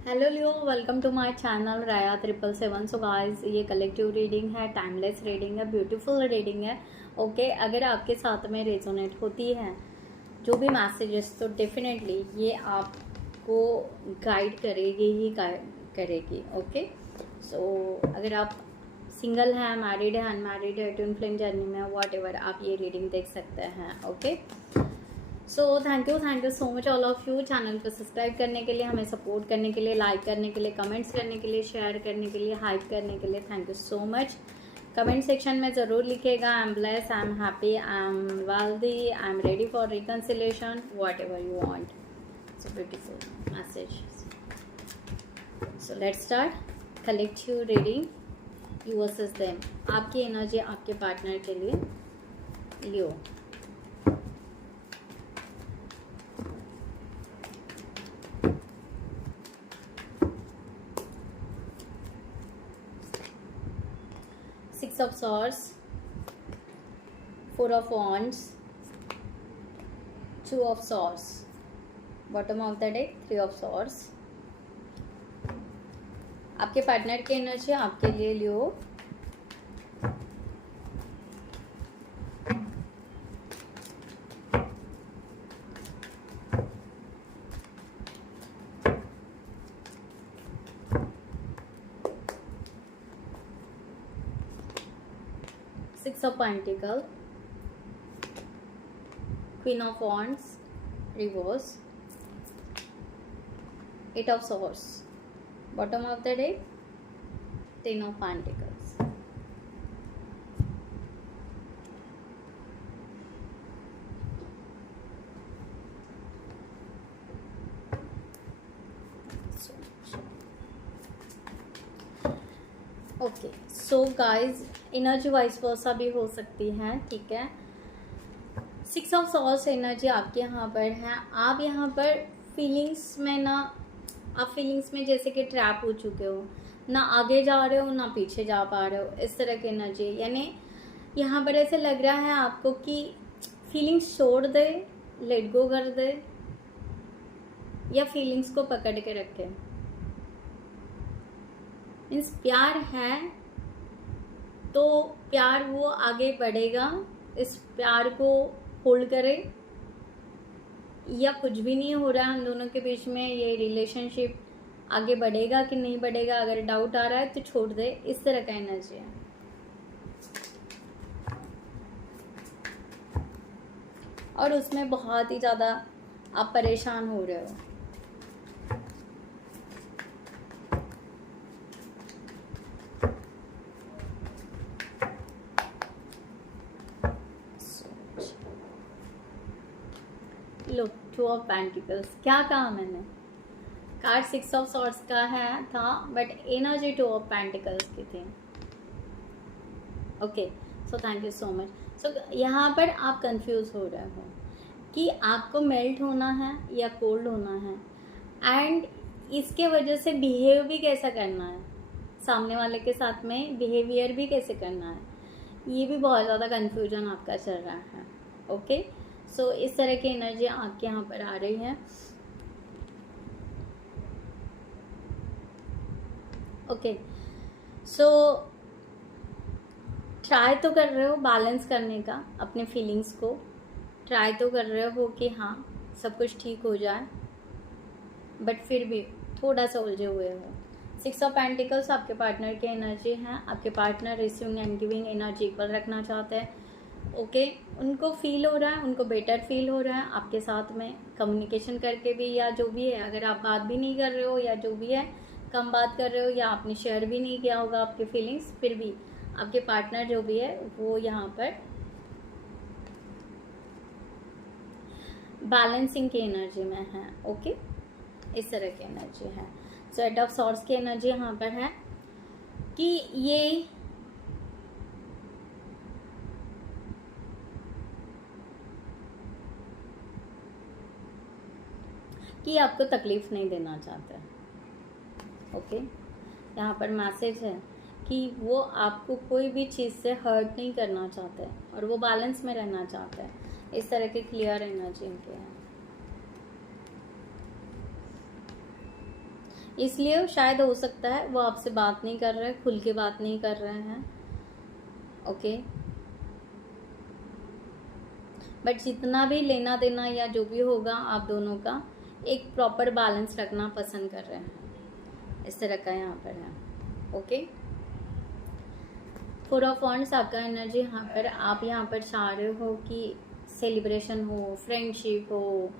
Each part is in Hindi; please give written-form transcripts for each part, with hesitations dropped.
Hello Leo, welcome to my channel Raya 777। So guys, ये कलेक्टिव रीडिंग है, टाइमलेस रीडिंग है, ब्यूटीफुल रीडिंग है। ओके, अगर आपके साथ में रेजोनेट होती है जो भी मैसेजेस, तो डेफिनेटली ये आपको गाइड करेगी ही करेगी। ओके, सो अगर आप सिंगल हैं, मैरिड है, अनमैरिड है, ट्विन फ्लेम जर्नी में, वॉट एवर, आप ये रीडिंग देख सकते हैं। Okay, so thank you so much all of you. Channel को सब्सक्राइब करने के लिए, हमें सपोर्ट करने के लिए, लाइक करने के लिए, कमेंट्स करने के लिए, शेयर करने के लिए, हाइप करने के लिए thank you so much. Comment section में ज़रूर लिखेगा I am bless, I am happy, I am wealthy, I am ready for reconciliation, what ever you want. So beautiful message. So let's start collective reading you versus them. आपकी एनर्जी आपके पार्टनर के लिए, लियो। Six of Swords, Four of Wands, Two of Swords, bottom of the deck, Three of Swords। आपके पार्टनर की एनर्जी आपके लिए लियो। Six of Pentacles, Queen of Wands, reverse, Eight of Swords, bottom of the deck, Ten of Pentacles। Okay, so guys, energy vice versa भी हो सकती है, ठीक है। सिक्स ऑफ सॉर्ड्स एनर्जी आपके यहाँ पर है। आप यहाँ पर फीलिंग्स में ना, आप फीलिंग्स में जैसे कि ट्रैप हो चुके हो, ना आगे जा रहे हो ना पीछे जा पा रहे हो, इस तरह की एनर्जी। यानी यहाँ पर ऐसे लग रहा है आपको कि फीलिंग्स छोड़ दे, लेट गो कर दे, या फीलिंग्स को पकड़ के रखे। मीन्स प्यार है तो प्यार वो आगे बढ़ेगा, इस प्यार को होल्ड करे, या कुछ भी नहीं हो रहा है हम दोनों के बीच में, ये रिलेशनशिप आगे बढ़ेगा कि नहीं बढ़ेगा, अगर डाउट आ रहा है तो छोड़ दे, इस तरह का एनर्जी है। और उसमें बहुत ही ज़्यादा आप परेशान हो रहे हो। लो, टू ऑफ पेंटिकल्स, क्या कहा मैंने? कार्ड सिक्स ऑफ सॉर्ड्स का है था, but energy two of pentacles की थी। Okay, so thank you so much. So यहाँ पर आप कंफ्यूज हो रहे हो कि आपको मेल्ट होना है या कोल्ड होना है, एंड इसके वजह से बिहेव भी कैसा करना है, सामने वाले के साथ में बिहेवियर भी कैसे करना है, ये भी बहुत ज़्यादा कंफ्यूजन आपका चल रहा है। ओके, सो इस तरह की एनर्जी आपके यहाँ पर आ रही है। ओके, सो ट्राई तो कर रहे हो बैलेंस करने का, अपने फीलिंग्स को ट्राई तो कर रहे हो कि हाँ सब कुछ ठीक हो जाए, बट फिर भी थोड़ा सा उलझे हुए हो। सिक्स ऑफ पेंटिकल्स आपके पार्टनर की एनर्जी है। आपके partner receiving end giving energy equal रखना चाहते हैं। ओके, उनको फील हो रहा है, उनको बेटर फील हो रहा है आपके साथ में कम्युनिकेशन करके भी, या जो भी है, अगर आप बात भी नहीं कर रहे हो या जो भी है, कम बात कर रहे हो, या आपने शेयर भी नहीं किया होगा आपके फीलिंग्स, फिर भी आपके पार्टनर जो भी है वो यहाँ पर बैलेंसिंग की एनर्जी में है। ओके, इस तरह की एनर्जी है। सो एट ऑफ सॉर्ड्स की एनर्जी यहाँ पर है कि ये कि आपको तकलीफ नहीं देना चाहते। ओके, यहाँ पर मैसेज है कि वो आपको कोई भी चीज़ से हर्ट नहीं करना चाहते और वो बैलेंस में रहना चाहते हैं। इस तरह की क्लियर एनर्जी इनके हैं। इसलिए शायद हो सकता है वो आपसे बात नहीं कर रहे, खुल के बात नहीं कर रहे हैं। ओके, बट जितना भी लेना देना या जो भी होगा आप दोनों का एक प्रॉपर बैलेंस रखना पसंद कर रहे हैं, इस तरह का यहाँ पर है। ओके, 4 ऑफ वॉन्ड्स आपका एनर्जी यहाँ पर, आप यहाँ पर चाह रहे हो कि सेलिब्रेशन हो, फ्रेंडशिप हो,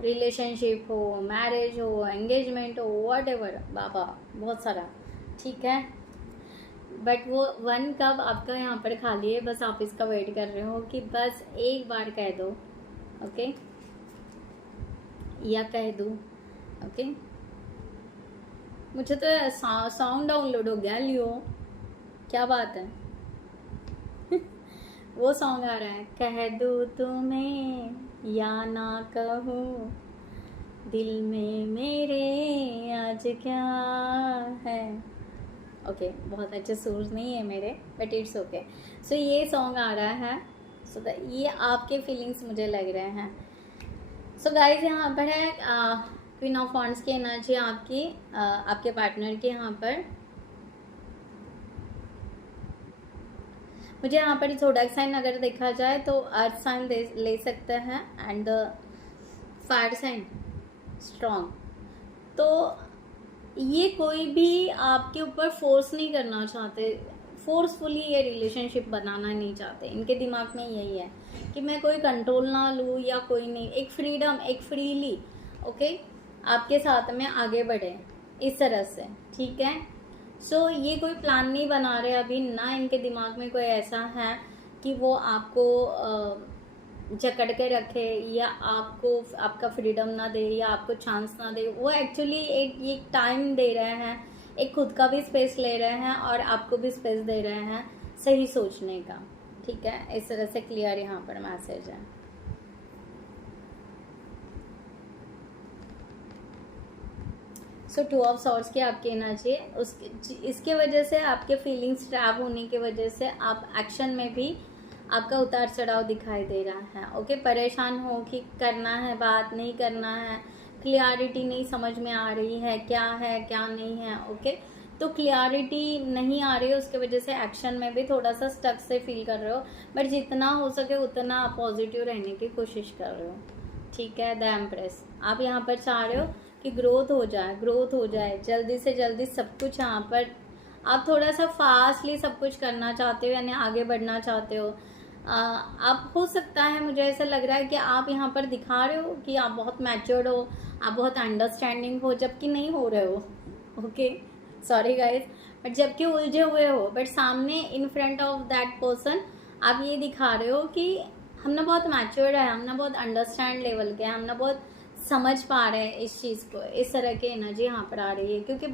रिलेशनशिप हो, मैरिज हो, एंगेजमेंट हो, व्हाटएवर, बाबा बहुत सारा, ठीक है। बट वो 1 कब आपका यहाँ पर खाली है, बस आप इसका वेट कर रहे हो कि बस एक बार कह दो। ओके, या कह दूँ। ओके, मुझे तो साउंड डाउनलोड हो गया, लियो क्या बात है। वो सॉन्ग आ रहा है, कह दूँ तुम्हें या ना कहूँ, दिल में मेरे आज क्या है। ओके, बहुत अच्छे सुर नहीं है मेरे, बट इट्स ओके। सो ये सॉन्ग आ रहा है, सो ये आपके फीलिंग्स मुझे लग रहे हैं। सो गाइज यहाँ पर है क्वीन ऑफ वॉन्ड्स की एनर्जी आपकी, आपके पार्टनर के यहाँ पर। मुझे यहाँ पर थोड़ा साइन अगर देखा जाए तो अर्थ साइन ले सकते हैं एंड फायर साइन स्ट्रॉन्ग। तो ये कोई भी आपके ऊपर फोर्स नहीं करना चाहते, फोर्सफुली ये रिलेशनशिप बनाना नहीं चाहते। इनके दिमाग में यही है कि मैं कोई कंट्रोल ना लूँ या कोई नहीं, एक फ्रीडम, एक फ्रीली ओके आपके साथ में आगे बढ़े इस तरह से, ठीक है। सो ये कोई प्लान नहीं बना रहे अभी, ना इनके दिमाग में कोई ऐसा है कि वो आपको जकड़ के रखे या आपको आपका फ्रीडम ना दे या आपको चांस ना दे। वो एक्चुअली एक टाइम दे रहे हैं, एक खुद का भी स्पेस ले रहे हैं और आपको भी स्पेस दे रहे हैं सही सोचने का, ठीक है। इस तरह से क्लियर यहाँ पर मैसेज है। सो 2 ऑफ सॉर्ड्स की आपकी एनर्जी है, इसके वजह से आपके फीलिंग्स ट्रैप होने की वजह से आप एक्शन में भी आपका उतार चढ़ाव दिखाई दे रहा है। ओके, परेशान हो कि करना है बात नहीं करना है, क्लियरिटी नहीं समझ में आ रही है क्या नहीं है। ओके, तो क्लियरिटी नहीं आ रही है, उसके वजह से एक्शन में भी थोड़ा सा स्टक से फील कर रहे हो, बट जितना हो सके उतना आप पॉजिटिव रहने की कोशिश कर रहे हो, ठीक है। द एम्प्रेस, आप यहाँ पर चाह रहे हो कि ग्रोथ हो जाए जल्दी से जल्दी सब कुछ। यहाँ पर आप थोड़ा सा फास्टली सब कुछ करना चाहते हो, यानी आगे बढ़ना चाहते हो। आप हो सकता है, मुझे ऐसा लग रहा है कि आप यहाँ पर दिखा रहे हो कि आप बहुत मैच्योर्ड हो, आप बहुत अंडरस्टैंडिंग हो, जबकि नहीं हो रहे हो। ओके, सॉरी गाइज, बट जबकि उलझे हुए हो, बट सामने in front of that person आप ये दिखा रहे हो कि हम ना बहुत मैच्योर्ड है, हम ना बहुत अंडरस्टैंड लेवल के हैं, हम ना बहुत समझ पा रहे हैं इस चीज़ को। इस तरह की एनर्जी यहाँ पर आ रही है, क्योंकि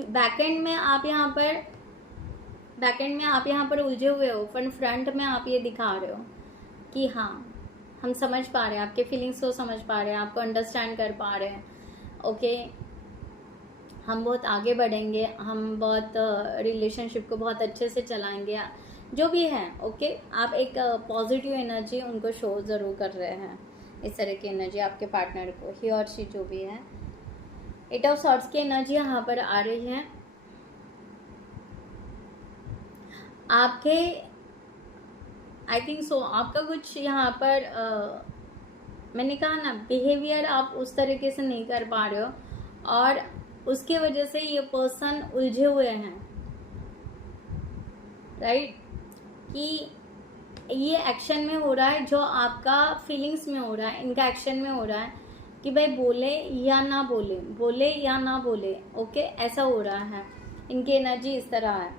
बैकएंड में आप यहाँ पर उलझे हुए हो, पर फ्रंट में आप ये दिखा रहे हो कि हाँ हम समझ पा रहे हैं, आपके फीलिंग्स को समझ पा रहे हैं, आपको अंडरस्टैंड कर पा रहे हैं। ओके, हम बहुत आगे बढ़ेंगे, हम बहुत रिलेशनशिप को बहुत अच्छे से चलाएंगे, जो भी है। ओके, आप एक पॉजिटिव एनर्जी उनको शो ज़रूर कर रहे हैं, इस तरह की एनर्जी आपके पार्टनर को, ही और शी जो भी है। 8 ऑफ सॉर्ड्स की एनर्जी यहाँ पर आ रही है। आपके आई थिंक सो आपका कुछ यहाँ पर मैंने कहा ना, बिहेवियर आप उस तरीके से नहीं कर पा रहे हो और उसके वजह से ये पर्सन उलझे हुए हैं, राइट। कि ये एक्शन में हो रहा है जो आपका फीलिंग्स में हो रहा है, इनका एक्शन में हो रहा है कि भाई बोले या ना बोले, बोले या ना बोले। ओके, ऐसा हो रहा है, इनकी एनर्जी इस तरह है।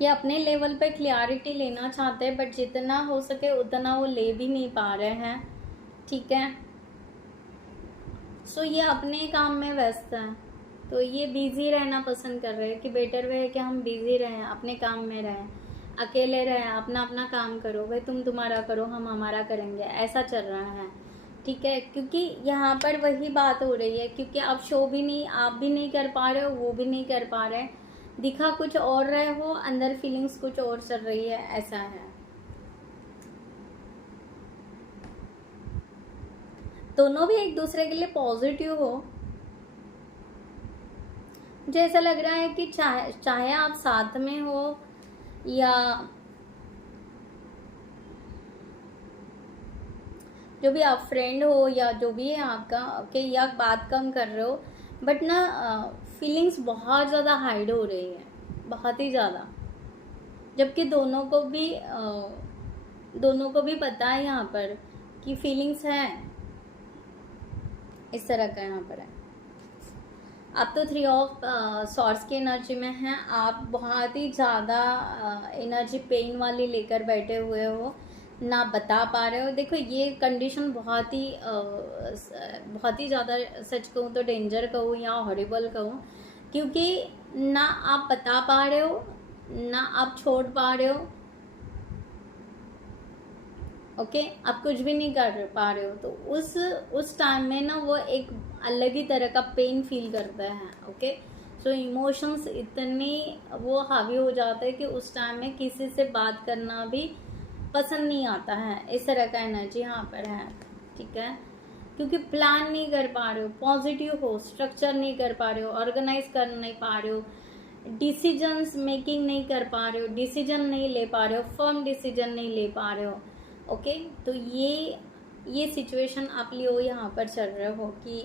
ये अपने लेवल पे क्लियरिटी लेना चाहते हैं, बट जितना हो सके उतना वो ले भी नहीं पा रहे हैं, ठीक है। सो ये अपने काम में व्यस्त है, तो ये बिजी रहना पसंद कर रहे हैं कि बेटर वे है कि हम बिजी रहें, अपने काम में रहें, अकेले रहें, अपना अपना काम करो, भाई तुम तुम्हारा करो हम हमारा करेंगे, ऐसा चल रहा है, ठीक है। क्योंकि यहाँ पर वही बात हो रही है, क्योंकि आप शो भी नहीं, आप भी नहीं कर पा रहे हो, वो भी नहीं कर पा रहे, दिखा कुछ और रहे हो, अंदर फीलिंग्स कुछ और चल रही है, ऐसा है। दोनों भी एक दूसरे के लिए पॉजिटिव हो। मुझे ऐसा लग रहा है कि चाहे आप साथ में हो या जो भी आप फ्रेंड हो या जो भी है आपका, ओके, या बात कम कर रहे हो, बट ना फीलिंग्स बहुत ज़्यादा हाइड हो रही है, बहुत ही ज़्यादा, जबकि दोनों को भी पता है यहाँ पर कि फीलिंग्स हैं। इस तरह का यहाँ पर है। आप तो 3 ऑफ सॉर्ड्स की एनर्जी में हैं। आप बहुत ही ज़्यादा एनर्जी पेन वाली लेकर बैठे हुए हो, ना बता पा रहे हो। देखो ये कंडीशन बहुत ही ज़्यादा, सच कहूँ तो डेंजर कहूँ या हॉरिबल कहूँ, क्योंकि ना आप बता पा रहे हो ना आप छोड़ पा रहे हो, ओके, आप कुछ भी नहीं कर पा रहे हो। तो उस टाइम में ना वो एक अलग ही तरह का पेन फील करता है, ओके। सो इमोशंस इतने वो हावी हो जाते हैं कि उस टाइम में किसी से बात करना भी पसंद नहीं आता है। इस तरह का एनर्जी यहाँ पर है, ठीक है, क्योंकि प्लान नहीं कर पा रहे हो, पॉजिटिव हो, स्ट्रक्चर नहीं कर पा रहे हो, ऑर्गेनाइज कर नहीं पा रहे हो, डिसीजंस मेकिंग नहीं कर पा रहे हो, डिसीजन नहीं ले पा रहे हो, फर्म डिसीजन नहीं ले पा रहे हो, ओके। तो ये सिचुएशन आप लियो यहाँ पर चल रहे हो कि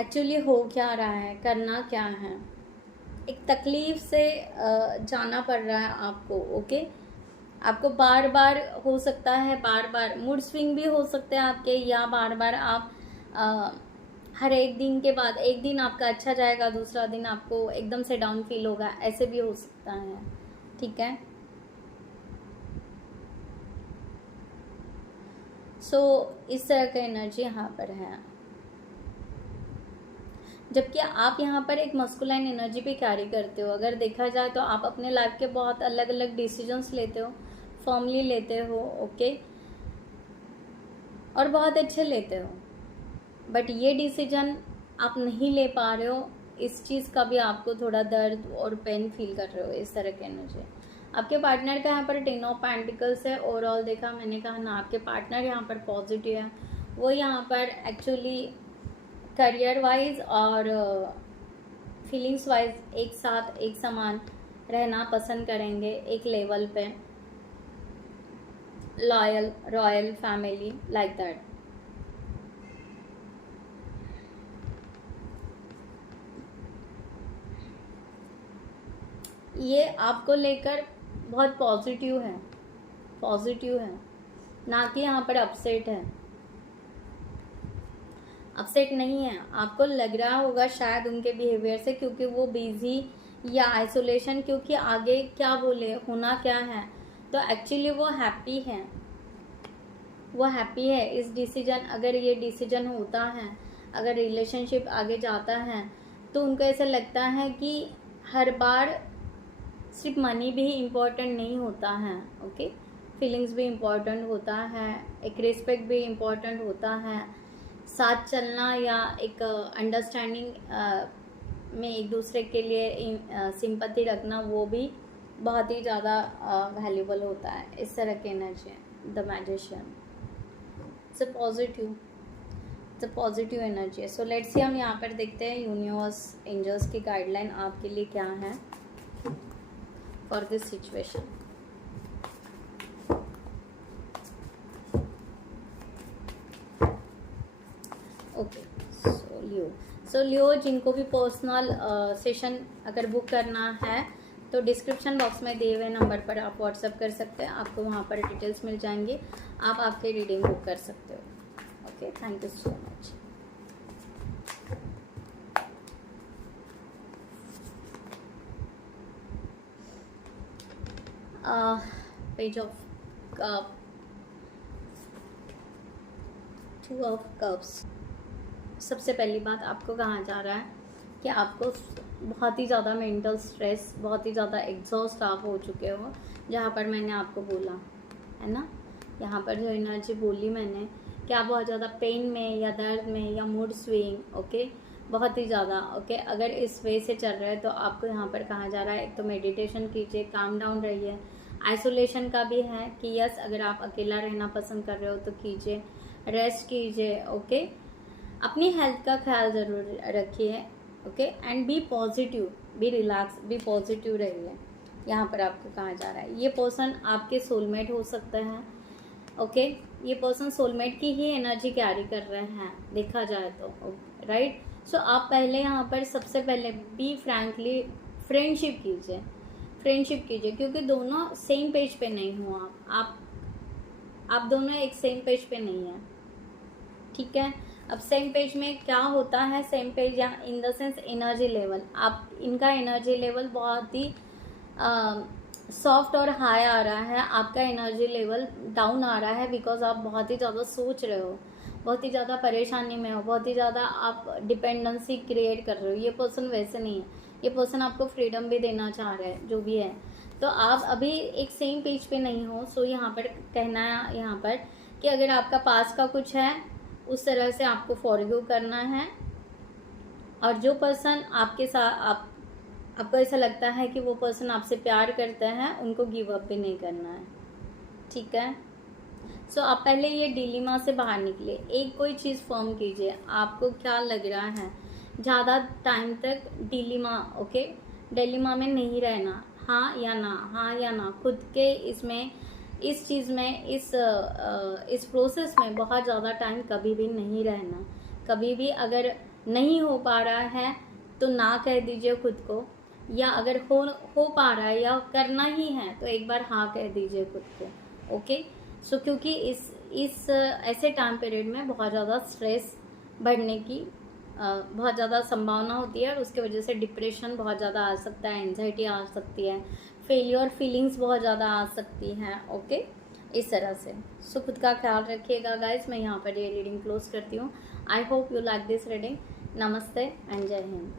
एक्चुअली हो क्या रहा है, करना क्या है। एक तकलीफ से जाना पड़ रहा है आपको, ओके। आपको बार बार हो सकता है, बार बार मूड स्विंग भी हो सकते हैं आपके, या बार बार आप हर एक दिन के बाद एक दिन आपका अच्छा जाएगा, दूसरा दिन आपको एकदम से डाउन फील होगा, ऐसे भी हो सकता है, ठीक है। सो इस तरह का एनर्जी यहाँ पर है, जबकि आप यहाँ पर एक मस्कुलाइन एनर्जी भी कैरी करते हो। अगर देखा जाए तो आप अपने लाइफ के बहुत अलग अलग डिसीजंस लेते हो, फॉर्मली लेते हो, ओके, और बहुत अच्छे लेते हो, बट ये डिसीजन आप नहीं ले पा रहे हो, इस चीज़ का भी आपको थोड़ा दर्द और पेन फील कर रहे हो। इस तरह की एनर्जी आपके पार्टनर का यहाँ पर 10 ऑफ पेंटिकल्स है। ओवरऑल देखा मैंने कहा ना, आपके पार्टनर यहाँ पर पॉजिटिव है। वो यहाँ पर एक्चुअली करियर वाइज और फीलिंग्स वाइज एक साथ एक समान रहना पसंद करेंगे, एक लेवल पे, loyal royal family like that. ये आपको लेकर बहुत पॉजिटिव है, ना कि यहाँ पर अपसेट है। अपसेट नहीं है, आपको लग रहा होगा शायद उनके बिहेवियर से, क्योंकि वो बिजी या आइसोलेशन, क्योंकि आगे क्या बोले, होना क्या है, तो एक्चुअली वो हैप्पी है इस डिसीजन। अगर ये डिसीजन होता है, अगर रिलेशनशिप आगे जाता है, तो उनको ऐसा लगता है कि हर बार सिर्फ मनी भी इम्पोर्टेंट नहीं होता है, ओके, फीलिंग्स भी इम्पोर्टेंट होता है, एक रिस्पेक्ट भी इम्पोर्टेंट होता है, साथ चलना या एक अंडरस्टैंडिंग में एक दूसरे के लिए सिंपैथी रखना, वो भी बहुत ही ज़्यादा वैल्यूबल होता है। इस तरह की एनर्जी है the magician. It's a positive energy है। सो लेट्स सी, हम यहाँ पर देखते हैं यूनिवर्स एंजल्स की गाइडलाइन आपके लिए क्या है फॉर दिस सिचुएशन। ओके, सो लियो जिनको भी पर्सनल सेशन अगर बुक करना है तो डिस्क्रिप्शन बॉक्स में दिए हुए नंबर पर आप व्हाट्सएप कर सकते हैं, आपको वहाँ पर डिटेल्स मिल जाएंगी, आप आपके रीडिंग बुक कर सकते हो। Okay, thank you so much. Page of cup, 2 of cups. सबसे पहली बात, आपको कहा जा रहा है कि आपको बहुत ही ज़्यादा मेंटल स्ट्रेस, बहुत ही ज़्यादा एग्जॉस्ट आप हो चुके हो। जहाँ पर मैंने आपको बोला है ना, यहाँ पर जो एनर्जी बोली मैंने कि आप बहुत ज़्यादा पेन में या दर्द में या मूड स्विंग, ओके, बहुत ही ज़्यादा, ओके, अगर इस वे से चल रहा है तो आपको यहाँ पर कहा जा रहा है एक तो मेडिटेशन कीजिए, काम डाउन रहिए। आइसोलेशन का भी है कि यस, अगर आप अकेला रहना पसंद कर रहे हो तो कीजिए, रेस्ट कीजिए, ओके। अपनी हेल्थ का ख्याल ज़रूर रखिए, okay. And be positive, be relax, be positive रहिए। यहाँ पर आपको कहा जा रहा है ये पर्सन आपके सोलमेट हो सकता है, ओके। ये पर्सन सोलमेट की ही एनर्जी कैरी कर रहे हैं देखा जाए तो, राइट। सो आप पहले यहाँ पर सबसे पहले बी फ्रैंकली फ्रेंडशिप कीजिए, फ्रेंडशिप कीजिए, क्योंकि दोनों सेम पेज पे नहीं हो आप दोनों एक सेम पेज पे नहीं है, ठीक है। अब सेम पेज में क्या होता है, सेम पेज या in the sense energy level, आप इनका एनर्जी लेवल बहुत ही सॉफ्ट और हाई आ रहा है, आपका एनर्जी लेवल डाउन आ रहा है, बिकॉज आप बहुत ही ज़्यादा सोच रहे हो, बहुत ही ज़्यादा परेशानी में हो, बहुत ही ज़्यादा आप डिपेंडेंसी क्रिएट कर रहे हो। ये पर्सन वैसे नहीं है, ये पर्सन आपको फ्रीडम भी देना चाह रहा है, जो भी है। तो आप अभी एक सेम पेज पे नहीं हो। सो यहाँ पर कहना है यहाँ पर कि अगर आपका पास का कुछ है उस तरह से आपको फॉरगिव करना है, और जो पर्सन आपके साथ आपको ऐसा लगता है कि वो पर्सन आपसे प्यार करता है, उनको गिव अप भी नहीं करना है, ठीक है। सो आप पहले ये डिलीमा से बाहर निकले, एक कोई चीज़ फॉर्म कीजिए, आपको क्या लग रहा है, ज़्यादा टाइम तक डिलीमा, ओके, डिलीमा में नहीं रहना, हाँ या ना, हाँ या ना, खुद के इसमें इस चीज़ में इस प्रोसेस में बहुत ज़्यादा टाइम कभी भी नहीं रहना। कभी भी अगर नहीं हो पा रहा है तो ना कह दीजिए खुद को, या अगर हो पा रहा है या करना ही है तो एक बार हाँ कह दीजिए खुद को, ओके। सो क्योंकि इस ऐसे टाइम पीरियड में बहुत ज़्यादा स्ट्रेस बढ़ने की बहुत ज़्यादा संभावना होती है, और उसके वजह से डिप्रेशन बहुत ज़्यादा आ सकता है, एंजाइटी आ सकती है, फेलियर फीलिंग्स बहुत ज़्यादा आ सकती हैं, ओके, इस तरह से। सो खुद का ख्याल रखिएगा गाइस। मैं यहाँ पर ये रीडिंग क्लोज करती हूँ। I hope you like this reading. नमस्ते एंड जय हिंद।